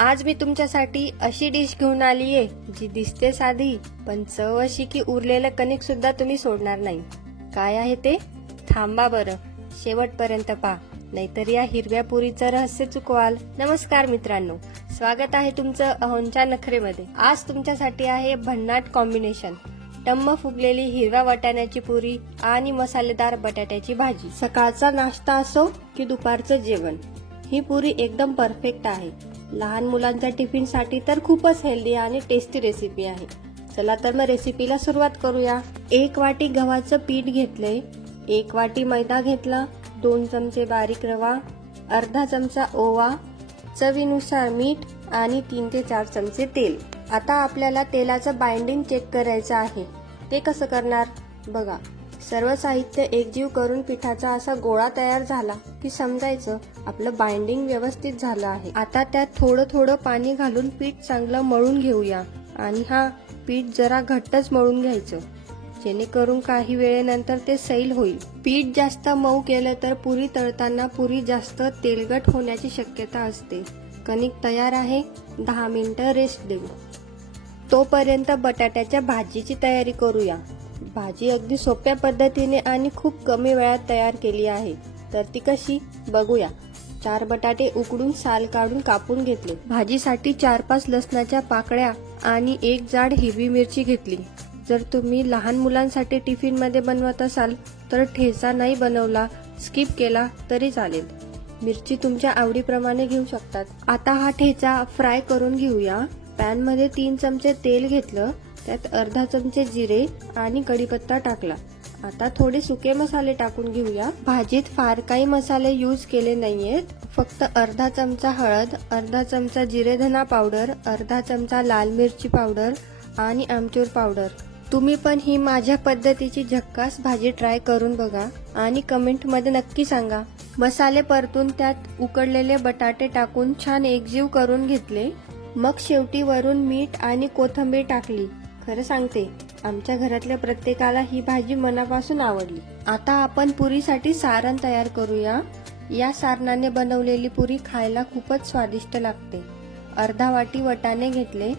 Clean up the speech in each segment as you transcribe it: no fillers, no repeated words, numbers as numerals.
आज मी तुमच्यासाठी अशी डिश घेऊन आली आहे जी दिसते साधी पण चव अशी की उरलेलं कणिक सुद्धा तुम्ही सोडणार नाही। काय आहे ते? थांबा बरं, शेवटपर्यंत पहा, नाहीतर या हिरव्या पुरीचं रहस्य चुकवाल। नमस्कार मित्रांनो, स्वागत आहे तुमचं अहोंच्या नखरेमध्ये। आज तुमच्यासाठी आहे भन्नाट कॉम्बिनेशन, टम्म फुगलेली हिरव्या वाटाण्याची पुरी आणि मसालेदार बटाट्याची भाजी। सकाळचा नाश्ता असो की दुपारचं जेवण, ही पुरी एकदम परफेक्ट आहे। लहान मुलांच्या टिफिन साठी तर खूपच हेल्दी आणि टेस्टी रेसिपी आहे। चला तर मग रेसिपीला सुरुवात करूया। 1 वाटी गव्हाचं पीठ घेतलंय, 1 वाटी मैदा घेतला, 2 चमचे बारीक रवा, अर्धा चमचा ओवा, चवीनुसार मीठ आणि 3 ते 4 चमचे तेल। आता आपल्याला तेलाचं बाइंडिंग चेक करायचं आहे। ते कसं करणार बघा, सर्व साहित्य एकजीव करून पिठाचा असा गोळा तयार झाला की समजायचं आपलं बाइंडिंग व्यवस्थित झालं आहे। आता त्यात थोडं थोडं पाणी घालून पीठ चांगलं मळून घेऊया आणि पीठ जरा घट्टच मळून घ्यायचं, जेणेकरून काही वेळेनंतर ते सैल होईल। पीठ जास्त मऊ केलं तर पुरी तळताना पुरी जास्त तेलकट होण्याची शक्यता असते। कणिक तयार आहे, 10 मिनिटं रेस्ट देऊ। तोपर्यंत बटाट्याच्या भाजीची तयारी करूया। भाजी अगदी सोप्या पद्धतीने आणि खूप कमी वेळात तयार केली आहे, तर ती कशी बघूया। 4 बटाटे उकडून साल काढून कापून घेतले। भाजीसाठी 4-5 लसणाच्या पाकळ्या आणि 1 जाड हिरवी मिरची घेतली। जर तुम्ही लहान मुलांसाठी टिफिन मध्ये बनवत असाल तर ठेचा नाही बनवला, स्किप केला तरी चालेल। मिरची तुमच्या आवडीप्रमाणे घेऊ शकतात। आता हा ठेचा फ्राय करून घेऊया। पॅन मध्ये 3 चमचे तेल घेतलं, त्यात अर्धा चमचे जिरे आणि कढीपत्ता टाकला। आता थोडे सुके मसाले टाकून घेऊया। भाजीत फार काही मसाले यूज केले नाहीयेत, फक्त अर्धा चमचा हळद, अर्धा चमचा जिरे धना पावडर, अर्धा चमचा लाल मिरची पावडर आणि आमचूर पावडर। तुम्ही पण ही माझ्या पद्धतीची झक्कास भाजी ट्राय करून बघा आणि कमेंट मध्ये नक्की सांगा। मसाले परतून त्यात उकडलेले बटाटे टाकून छान एकजीव करून घेतले। मग शेवटी वरून मीठ आणि कोथिंबीर टाकली। खरं सांगते, आमच्या घरातल्या प्रत्येकाला ही भाजी मनापासून आवडली। आता आपण पुरीसाठी सारण तयार करूया। या सारणाने बनवलेली पुरी खायला खूपच स्वादिष्ट लागते। अर्धा वाटी वाटाणे घेतले,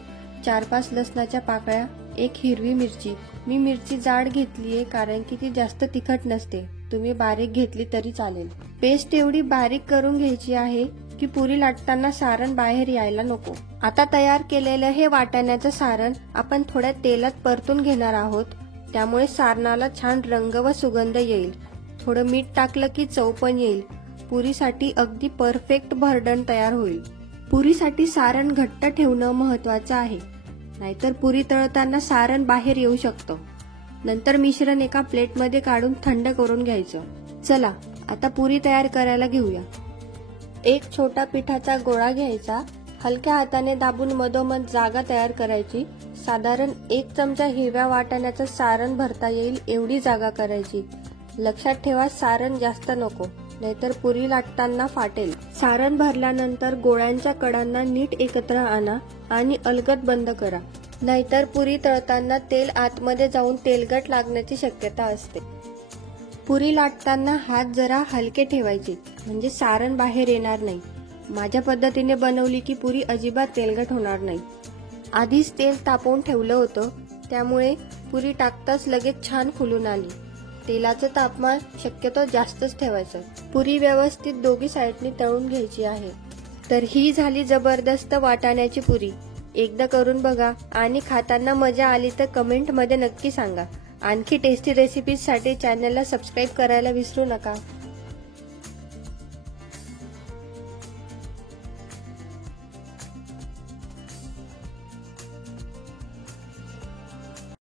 4-5 लसणाच्या पाकळ्या, 1 हिरवी मिरची। मी मिरची जाड घेतलीये कारण की ती जास्त तिखट नसते, तुम्ही बारीक घेतली तरी चालेल। पेस्ट एवढी बारीक करून घ्यायची आहे की पुरी लाटताना सारण बाहेर यायला नको। आता तयार केलेलं हे वाटाण्याचं सारण आपण थोड्या तेलात परतून घेणार आहोत, त्यामुळे सारणाला छान रंग व सुगंध येईल। थोडं मीठ टाकलं की चव पण येईल। पुरीसाठी अगदी परफेक्ट भरडण तयार होईल। पुरीसाठी सारण घट्ट ठेवणं महत्वाचं आहे, नाहीतर पुरी तळताना सारण बाहेर येऊ शकतं। नंतर मिश्रण एका प्लेटमध्ये काढून थंड करून घ्यायचं। चला आता पुरी तयार करायला घेऊया। एक छोटा पिठाचा गोळा घ्यायचा, हलक्या हाताने दाबून मधोमध जागा तयार करायची। साधारण 1 चमचा हिरव्या वाटाण्याचं सारण भरता येईल एवढी जागा करायची। लक्षात ठेवा, सारण जास्त नको, नाहीतर पुरी लाटताना फाटेल। सारण भरल्यानंतर गोळ्यांच्या कडांना नीट एकत्र आणा आणि अलगद बंद करा, नाहीतर पुरी तळताना तेल आतमध्ये जाऊन तेलकट लागण्याची शक्यता असते। पुरी लाटताना हात जरा हलके ठेवायचे, म्हणजे सारण बाहेर येणार नाही। माझ्या पद्धतीने बनवली की पुरी अजिबात तेलकट होणार नाही। आधीच तेल तापवून ठेवलं होतं, त्यामुळे पुरी टाकताच लगेच छान फुलून आली। तेलाचं तापमान शक्यतो जास्तच ठेवायचं। पुरी व्यवस्थित दोघी साईडनी तळून घ्यायची आहे। तर ही झाली जबरदस्त वाटाण्याची पुरी। एकदा करून बघा आणि खाताना मजा आली तर कमेंट मध्ये नक्की सांगा। आणखी टेस्टी रेसिपीज साठी चॅनलला सबस्क्राईब करायला विसरू नका।